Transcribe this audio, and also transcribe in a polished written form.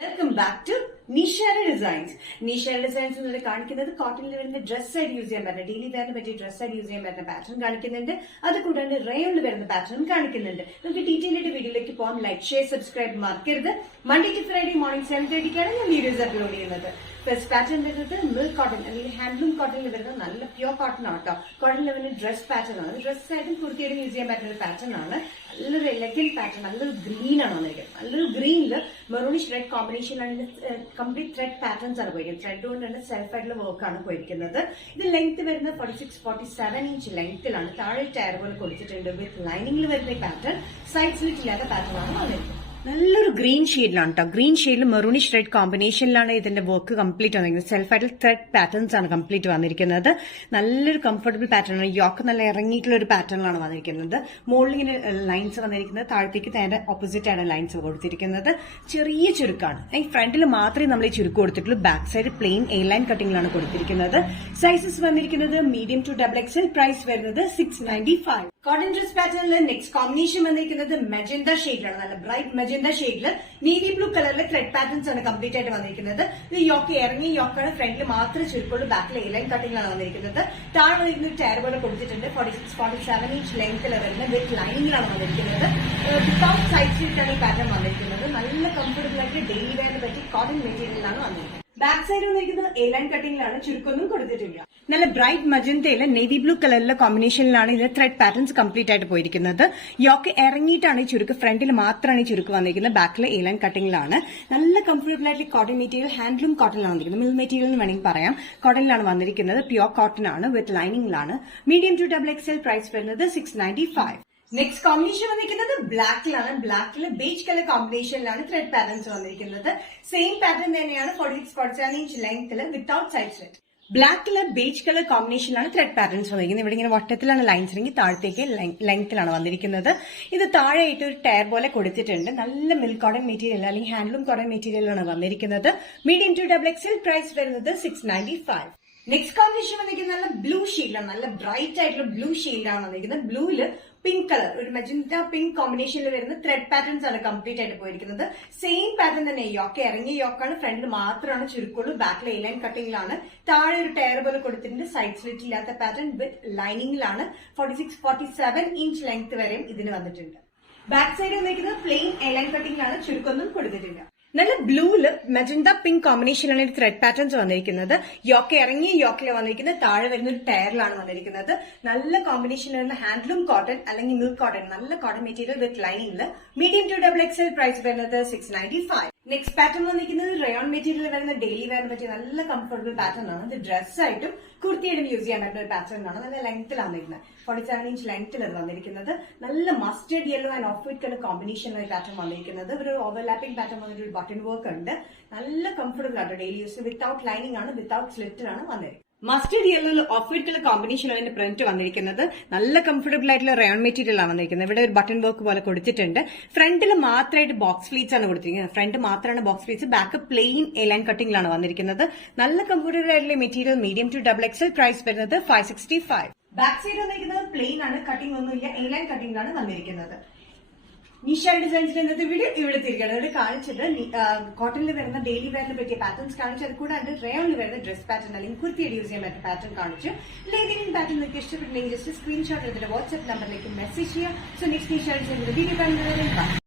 Welcome back to Nishara designs. Nishara designs എന്ന് കാണിക്കുന്നത് കോട്ടണിൽ വരുന്ന ഡ്രസ് ആയിട്ട് യൂസ് ചെയ്യാൻ പറ്റുന്ന ഡെയിലി വെയറിന് പറ്റിയ ഡ്രസ് ആയിട്ട് യൂസ് ചെയ്യാൻ പറ്റുന്ന പാറ്റേൺ കാണിക്കുന്നുണ്ട്. അത് കൂടാണ്ട് റയോണിൽ വരുന്ന പാറ്റേൺ കാണിക്കുന്നുണ്ട്. നമുക്ക് ഡീറ്റെയിൽ ആയിട്ട് വീഡിയോയിലേക്ക് പോകാം. ലൈക്ക്, ഷെയർ, സബ്സ്ക്രൈബ് മറക്കരുത്. മൺഡേ ടു ഫ്രൈഡേ മോർണിംഗ് 7:30 ഞാൻ വീഡിയോസ് അപ്ലോഡ് ചെയ്യുന്നത്. ഫസ്റ്റ് പാറ്റേൺ വരുന്നത് മിൽക്ക് കോട്ടൺ അല്ലെങ്കിൽ ഹാൻഡ്ലൂം കോട്ടണിൽ വരുന്ന നല്ല പ്യൂർ കോട്ടൺ ആണ് കേട്ടോ. കോട്ടണിൽ വരുന്ന ഡ്രസ് പാറ്റേൺ ആണ്. ഡ്രസ് ആയിട്ടും കുർത്തിയായിട്ടും യൂസ് ചെയ്യാൻ പറ്റുന്ന ഒരു പാറ്റേൺ ആണ്. നല്ലൊരു എലഗന്റ് പാറ്റേൺ, നല്ലൊരു ഗ്രീൻ ആണ് വന്നിരിക്കുന്നത്. നല്ലൊരു ഗ്രീനില് മെറൂണിഷ് റെഡ് കോമ്പിനേഷനിലാണ് കംപ്ലീറ്റ് ത്രെഡ് പാറ്റേൺസ് ആണ് പോയിരിക്കുന്നത്. ത്രെഡ് കൊണ്ട് തന്നെ സെൽഫ് ആയിട്ടുള്ള വർക്കാണ് പോയിരിക്കുന്നത്. ഇത് ലെങ്ത് വരുന്നത് 46-47 ഇഞ്ച് ലെങ്ത്തിലാണ്. താഴെ ടയർ പോലെ കൊടുത്തിട്ടുണ്ട്. വിത്ത് ലൈനിങ്ങിൽ വരുന്ന ഈ പാറ്റേൺ സൈഡ് സ്ലിറ്റ് ഇല്ലാത്ത പാറ്റേൺ ആണ് വന്നിരിക്കുന്നത്. നല്ലൊരു ഗ്രീൻ ഷെയ്ഡിലാണ് കേട്ടോ. ഗ്രീൻ ഷെയ്ഡിൽ മെറൂണിഷ് റെഡ് കോമ്പിനേഷനിലാണ് ഇതിന്റെ വർക്ക് കംപ്ലീറ്റ് വന്നിരിക്കുന്നത്. സെൽഫായിട്ട് ത്രെഡ് പാറ്റേൺസ് ആണ് കംപ്ലീറ്റ് വന്നിരിക്കുന്നത്. നല്ലൊരു കംഫർട്ടബിൾ പാറ്റേൺ ആണ്. യോക്ക് നല്ല ഇറങ്ങിയിട്ടുള്ള ഒരു പാറ്റേണിലാണ് വന്നിരിക്കുന്നത്. മുകളിലിങ്ങനെ ലൈൻസ് വന്നിരിക്കുന്നത്, താഴത്തേക്ക് നേരെ ഓപ്പോസിറ്റ് ആണ് ലൈൻസ് കൊടുത്തിരിക്കുന്നത്. ചെറിയ ചുരുക്കാണ്. ഈ ഫ്രണ്ടിൽ മാത്രമേ നമ്മൾ ഈ ചുരുക്ക് കൊടുത്തിട്ടുള്ളൂ. Back side plain A line കട്ടിംഗിലാണ് കൊടുത്തിരിക്കുന്നത്. സൈസസ് വന്നിരിക്കുന്നത് മീഡിയം ടു XXL. പ്രൈസ് വരുന്നത് 695. കോട്ടൺ ഡ്രസ് പാറ്റേണിൽ നെക്സ്റ്റ് കോമ്പിനേഷൻ വന്നിരിക്കുന്നത് മെജന്ത ഷെയ്ഡിലാണ്. നല്ല ബ്രൈറ്റ് മെജന്ത ഷെയ്ഡിൽ നേവി ബ്ലൂ കളറിലെ ത്രെഡ് പാറ്റേൺസ് ആണ് കംപ്ലീറ്റ് ആയിട്ട് വന്നിരിക്കുന്നത്. ഇത് യോക്ക് ഇറങ്ങിയ യോക്കാണ്. ഫ്രണ്ടിൽ മാത്രമേ ചുരുക്കുള്ളൂ. ബാക്കിൽ എ ലൈൻ കട്ടിംഗിലാണ് വന്നിരിക്കുന്നത്. താഴെ വരുന്ന ടയർ പോലെ കൊടുത്തിട്ടുണ്ട്. 46-47 ഇഞ്ച് ലെങ്ത്തിൽ വരുന്നത്. വിത്ത് ലൈനിങ്ങിലാണ് വന്നിരിക്കുന്നത്. വിത്തൗട്ട് സൈഡ് സ്ലിറ്റാണ് ഈ പാറ്റേൺ വന്നിരിക്കുന്നത്. നല്ല കംഫർട്ടബിൾ ആയിട്ട് ഡെയിലി വെയറിന് പറ്റി കോട്ടൺ മെറ്റീരിയലാണ് വന്നിരിക്കുന്നത്. ബാക്ക് സൈഡ് വന്നിരിക്കുന്നത് എ ലൈൻ കട്ടിംഗിലാണ്. ചുരുക്കൊന്നും കൊടുത്തിട്ടില്ല. നല്ല ബ്രൈറ്റ് മജന്തയില് നേവി ബ്ലൂ കളറിലെ കോമ്പിനേഷനിലാണ് ഇത് ത്രെഡ് പാറ്റേൺസ് കംപ്ലീറ്റ് ആയിട്ട് പോയിരിക്കുന്നത്. യോക്ക് ഇറങ്ങിയിട്ടാണ് ഈ ചുരുക്ക്. ഫ്രണ്ടിൽ മാത്രമാണ് ഈ ചുരുക്ക് വന്നിരിക്കുന്നത്. ബാക്കിൽ എ ലൈൻ കട്ടിംഗിലാണ്. നല്ല കംഫർട്ടബിൾ ആയിട്ട് കോട്ടൺ മെറ്റീരിയൽ ഹാൻഡ്ലൂം കോട്ടണിലാണ് വന്നിരിക്കുന്നത്. മിൽ മെറ്റീരിയൽ എന്ന് വേണമെങ്കിൽ പറയാം. കോട്ടണിലാണ് വന്നിരിക്കുന്നത്. പ്യൂർ കോട്ടൺ ആണ്. വിത്ത് ലൈനിങ്ങിലാണ്. Medium to XXL. പ്രൈസ് വരുന്നത് 695. നെക്സ്റ്റ് കോമ്പിനേഷൻ വന്നിരിക്കുന്നത് ബ്ലാക്കിലാണ്. ബ്ലാക്കിൽ ബേജ് കളർ കോമ്പിനേഷനിലാണ് ത്രെഡ് പാറ്റേൺസ് വന്നിരിക്കുന്നത്. സെയിം പാറ്റേൺ തന്നെയാണ്. 46-47 ഇഞ്ച് ലെങ്ത്തിൽ വിത്തൗട്ട് സൈഡ് സ്ലിറ്റ്. ബ്ലാക്കില് ബേജ് കളർ കോമ്പിനേഷനിലാണ് ത്രെഡ് പാറ്റേൺസ് വന്നിരിക്കുന്നത്. ഇവിടെ ഇങ്ങനെ വട്ടത്തിലാണ് ലൈൻസ് ഇറങ്ങി താഴത്തേക്ക് ലെങ്ത്തിലാണ് വന്നിരിക്കുന്നത്. ഇത് താഴെയായിട്ട് ഒരു ടയർ പോലെ കൊടുത്തിട്ടുണ്ട്. നല്ല മിൽക്ക് കോട്ടൺ മെറ്റീരിയൽ അല്ലെങ്കിൽ ഹാൻഡ്ലൂം കോട്ടൺ മെറ്റീരിയലാണ് വന്നിരിക്കുന്നത്. Medium to XXL. പ്രൈസ് വരുന്നത് 695. നെക്സ്റ്റ് കോമ്പിനേഷൻ വന്നിരിക്കുന്നത് നല്ല ബ്ലൂ ഷെയ്ഡിലാണ്. നല്ല ബ്രൈറ്റ് ആയിട്ടുള്ള ബ്ലൂ ഷെയ്ഡാണ് വന്നിരിക്കുന്നത്. ബ്ലൂവില് പിങ്ക് കളർ, ഒരു മെജന്ത പിങ്ക് കോമ്പിനേഷനിൽ വരുന്ന ത്രെഡ് പാറ്റേൺസ് ആണ് കംപ്ലീറ്റ് ആയിട്ട് പോയിരിക്കുന്നത്. സെയിം പാറ്റേൺ തന്നെ. യോക്ക് ഇറങ്ങിയ യോക്കാണ്. ഫ്രണ്ടിൽ മാത്രമാണ് ചുരുക്കുള്ളൂ. ബാക്കിൽ എ ലൈൻ കട്ടിംഗിലാണ്. താഴെ ഒരു ടയർ പോലെ കൊടുത്തിട്ടുണ്ട്. സൈഡ് സ്ലിറ്റ് ഇല്ലാത്ത പാറ്റേൺ വിത്ത് ലൈനിങ്ങിലാണ്. 46-47 ഇഞ്ച് ലെങ്ത് വരെയും ഇതിന് വന്നിട്ടുണ്ട്. ബാക്ക് സൈഡ് വന്നിരിക്കുന്നത് പ്ലെയിൻ എ ലൈൻ കട്ടിംഗിലാണ്. ചുരുക്കൊന്നും കൊടുത്തിട്ടില്ല. നല്ല ബ്ലൂവില് മെജന്ത പിങ്ക് കോമ്പിനേഷനിലാണ് ഒരു ത്രെഡ് പാറ്റേൺസ് വന്നിരിക്കുന്നത്. യോക്ക് ഇറങ്ങിയ യോക്കിൽ വന്നിരിക്കുന്നത്. താഴെ വരുന്ന ഒരു ടയറിലാണ് വന്നിരിക്കുന്നത്. നല്ല കോമ്പിനേഷൻ വരുന്ന ഹാൻഡ്ലൂം കോട്ടൺ അല്ലെങ്കിൽ മിൽക്ക് കോട്ടൺ, നല്ല കോട്ടൺ മെറ്റീരിയൽ വിത്ത് ലൈനിങ്ങില്. Medium to XXL. പ്രൈസ് വരുന്നത് 695. നെക്സ്റ്റ് പാറ്റേൺ വന്നിരിക്കുന്നത് റയോൺ മെറ്റീരിയൽ വരുന്ന ഡെയിലി വെയറിന് പറ്റിയ നല്ല കംഫർട്ടബിൾ പാറ്റേൺ ആണ്. ഇത് ഡ്രസ് ആയിട്ടും കുർത്തിയായിട്ടും യൂസ് ചെയ്യാൻ പറ്റുന്ന ഒരു പാറ്റേൺ ആണ്. നല്ല ലെങ്ത്തിലാണ് വന്നിരിക്കുന്നത്. 47 ഇഞ്ച് ലെങ്ത്തിൽ അത് വന്നിരിക്കുന്നത്. നല്ല mustard yellow and off white colour കോമ്പിനേഷനിലാണ് പാറ്റേൺ വന്നിരിക്കുന്നത്. ഒരു ഓവർലാപ്പിംഗ് പാറ്റേൺ വന്നിട്ട് ഒരു ബട്ടൺ വർക്ക് ഉണ്ട്. നല്ല കംഫർട്ടബിൾ ആണ് ഡെയിലി യൂസ്. വിത്തൗട്ട് ലൈനിങ് ആണ്. വിത്തൗട്ട് സ്ലിറ്റിലാണ് വന്നിരിക്കുന്നത്. Mustard yellow of white colour കോമ്പിനേഷനാണ് ഇതിന്റെ പ്രിന്റ് വന്നിരിക്കുന്നത്. നല്ല കംഫർട്ടബിൾ ആയിട്ടുള്ള റയോൺ മെറ്റീരിയൽ ആണ് വന്നിരിക്കുന്നത്. ഇവിടെ ഒരു ബട്ടൺ വർക്ക് പോലെ കൊടുത്തിട്ടുണ്ട്. ഫ്രണ്ടിൽ മാത്രമായിട്ട് ബോക്സ് ഫ്ലീറ്റ്സ് ആണ് കൊടുത്തിരിക്കുന്നത്. ഫ്രണ്ട് മാത്രമാണ് box pleats. Back plain A line കട്ടിംഗിലാണ് വന്നിരിക്കുന്നത്. നല്ല കംഫർട്ടബിൾ ആയിട്ടുള്ള material. Medium to XXL. Price വരുന്നത് 565. ബാക്ക് സൈഡ് വന്നിരിക്കുന്നത് പ്ലെയിൻ ആണ്. കട്ടിംഗ് ഒന്നുമില്ല. എ ലൈൻ കട്ടിംഗിലാണ് വന്നിരിക്കുന്നത്. നിഷാര ഡിസൈൻസിന്റെ ഇന്നത്തെ വീഡിയോ ഇവിടെ തിരികെ ഇവിടെ കാണിച്ചത് കോട്ടണിൽ വരുന്ന ഡെയിലി വെയറിനെ പറ്റിയ പാറ്റേൺസ് കാണിച്ചു. അത് കൂടാണ്ട് റയോണിൽ വരുന്ന ഡ്രസ് പാറ്റേൺ അല്ലെങ്കിൽ കുർത്തിയുടെ യൂസ് ചെയ്യാൻ പറ്റുന്ന പാറ്റേൺ കാണിച്ചു. ഏതെങ്കിലും പാറ്റേൺ നിങ്ങൾക്ക് ഇഷ്ടപ്പെട്ടില്ലെങ്കിൽ ജസ്റ്റ് സ്ക്രീൻഷോട്ട് എടുത്തിട്ട് വാട്സ്ആപ്പ് നമ്പറിലേക്ക് മെസ്സേജ് ചെയ്യുക. സോ നെക്സ്റ്റ് നിഷാര ഡിസൈൻസിന്റെ വീഡിയോ കാണുന്നത്